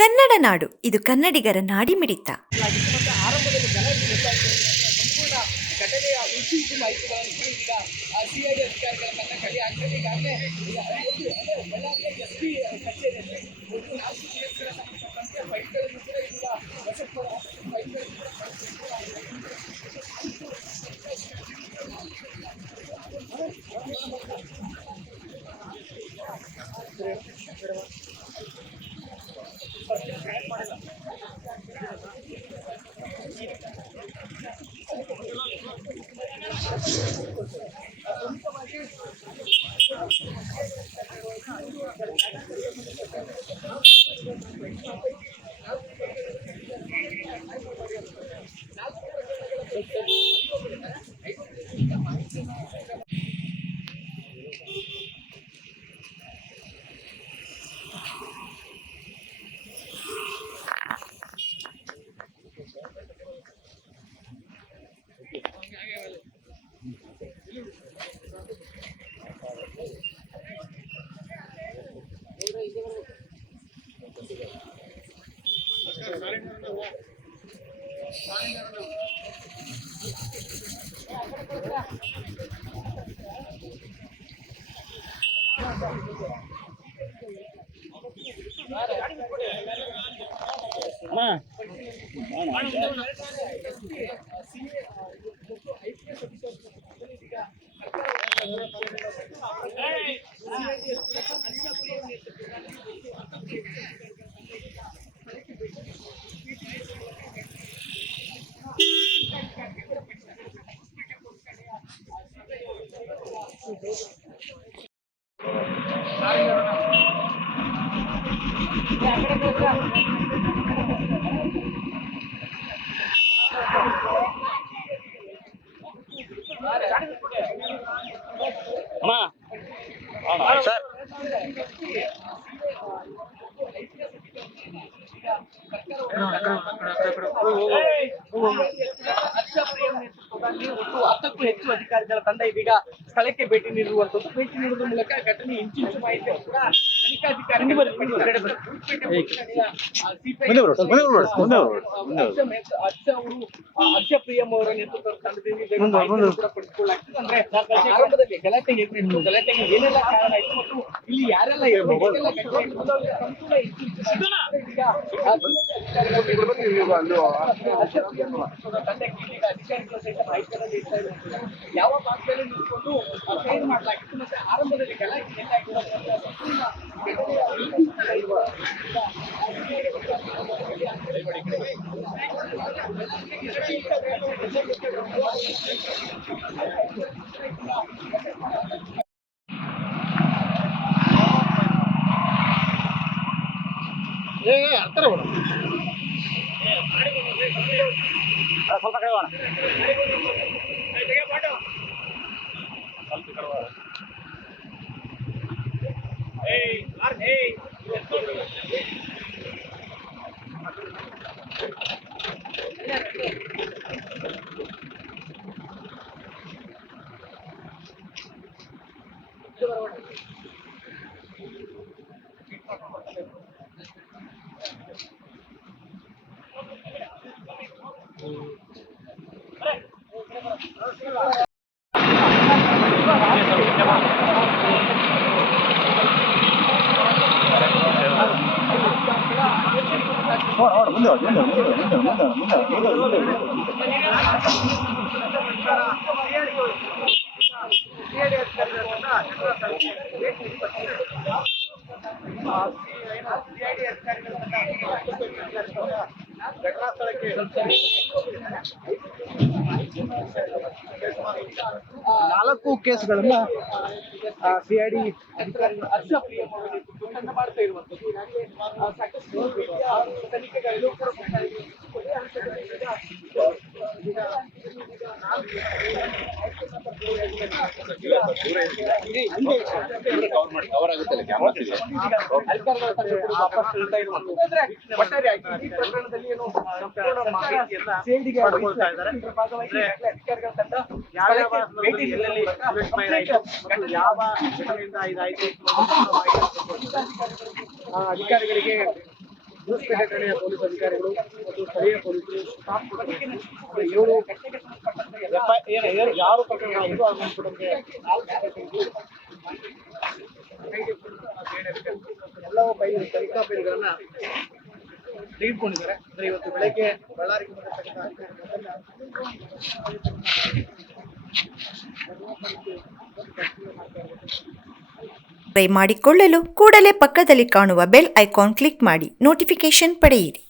ಕನ್ನಡ ನಾಡು, ಇದು ಕನ್ನಡಿಗರ ನಾಡಿಮಿಡಿತ. ಆರಂಭದಲ್ಲಿ ಸಂಪೂರ್ಣ ಘಟನೆಯ ಇಂಚು ಮಾಹಿತಿಗಳನ್ನು ಈಗ ಸಿಐಡಿ ಅಧಿಕಾರಿಗಳ ತನ್ನ ಕಲೆ ಆಗ್ತದೆ. ಈಗಾಗಲೇ ಬಳ್ಳಾರಿಯ ಎಸ್ಪಿ ಕಚೇರಿಯಲ್ಲಿ 4 ಕೇಸ್ಗಳ ಸಂಬಂಧಪಟ್ಟಂತೆ ಫೈಲ್ಗಳನ್ನು ಕೂಡ ಈಗ ವಶಕ್ಕೆ ಸರ್ ನೇತೃತ್ವದಲ್ಲಿ ಒಟ್ಟು 10ಕ್ಕೂ ಹೆಚ್ಚು ಅಧಿಕಾರಿಗಳ ತಂಡ ಇದೀಗ ಸ್ಥಳಕ್ಕೆ ಭೇಟಿ ನೀಡುವಂತದ್ದು. ಭೇಟಿ ನೀಡುವ ಮೂಲಕ ಘಟನೆ ಇಂಚಿಂಚು ಮಾಹಿತಿಯನ್ನು ಕೂಡ ತನಿಖಾಧಿಕಾರಿಗಳು ಹರ್ಷಪ್ರಿಯಂ ಅವರ ನೇತೃತ್ವದ ತಂಡದಿಂದ ಕೂಡ ಪಡೆದುಕೊಳ್ಳಲಾಗ್ತದೆ. ಅಂದ್ರೆ ಆರಂಭದಲ್ಲಿ ಗಲಾಟೆ ಹೇಗೆ ನಡೆಯಿತು, ಗಲಾಟೆಗೆ ಏನೆಲ್ಲ ಕಾರಣ ಆಯಿತು ಮತ್ತು ಇಲ್ಲಿ ಯಾರೆಲ್ಲ ಯಾವ ಭಾಗದಲ್ಲಿ ನಿಂತ್ಕೊಂಡು ಸೈನ್ ಮಾಡಲಾಗಿತ್ತು ಮತ್ತೆ ಆರಂಭದಲ್ಲಿ ಗಲಾಟೆ ಸ್ವಲ್ಪ ಕಡೆ ಹೋಗೋಣ. ನಾಲ್ಕು ಕೇಸ್ಗಳನ್ನ ಸಿಐಡಿ ಅಧಿಕಾರಿ ಹರ್ಷಪ್ರಿಯಂ ಅವರ ನೇತೃತ್ವದಲ್ಲಿ ಮಾಡ್ತಾ ಇರುವಂತದ್ದು. ಸಾಕಷ್ಟು ತನಿಖೆಗಳು ಕೂಡ ಕವರ್ ಆಗುತ್ತಲ್ಲ ಒಟ್ಟಾರೆಯಾಗಿ ಈ ಪ್ರಕರಣದಲ್ಲಿ ಏನು ಸಂಪೂರ್ಣ ಮಾಹಿತಿಯನ್ನ ಪಡ್ಕೊಳ್ತಾ ಇದ್ದಾರೆ. ಅಧಿಕಾರಿಗಳ ತಂಡ ಯಾವ ಘಟನೆಯಿಂದ ಇದಾಯಿತು ಅಧಿಕಾರಿಗಳಿಗೆ ಹೊಸಪೇಟೆ ಠಾಣೆಯ ಪೊಲೀಸ್ ಅಧಿಕಾರಿಗಳು ಮತ್ತು ಸ್ಥಳೀಯ ಪೊಲೀಸರು ಸ್ಟಾಫ್ ಏಳು ಯಾರು ಪ್ರಕರಣವಾಗಿದ್ದು ಅದನ್ನು ಕುಟುಂಬಕ್ಕೆ ಎಲ್ಲವೂ ತನಿಖಾ ಫೈಲ್ಗಳನ್ನ ತೆಗೆದುಕೊಂಡಿದ್ದಾರೆ. ಅಂದ್ರೆ ಇವತ್ತು ಬೆಳಗ್ಗೆ ಬಳ್ಳಾರಿಗೆ ಮಾಡಿಕೊಳ್ಳಲು ಕೂಡಲೇ ಪಕ್ಕದಲ್ಲಿ ಕಾಣುವ ಬೆಲ್ ಐಕಾನ್ ಕ್ಲಿಕ್ ಮಾಡಿ ನೋಟಿಫಿಕೇಶನ್ ಪಡೆಯಿರಿ.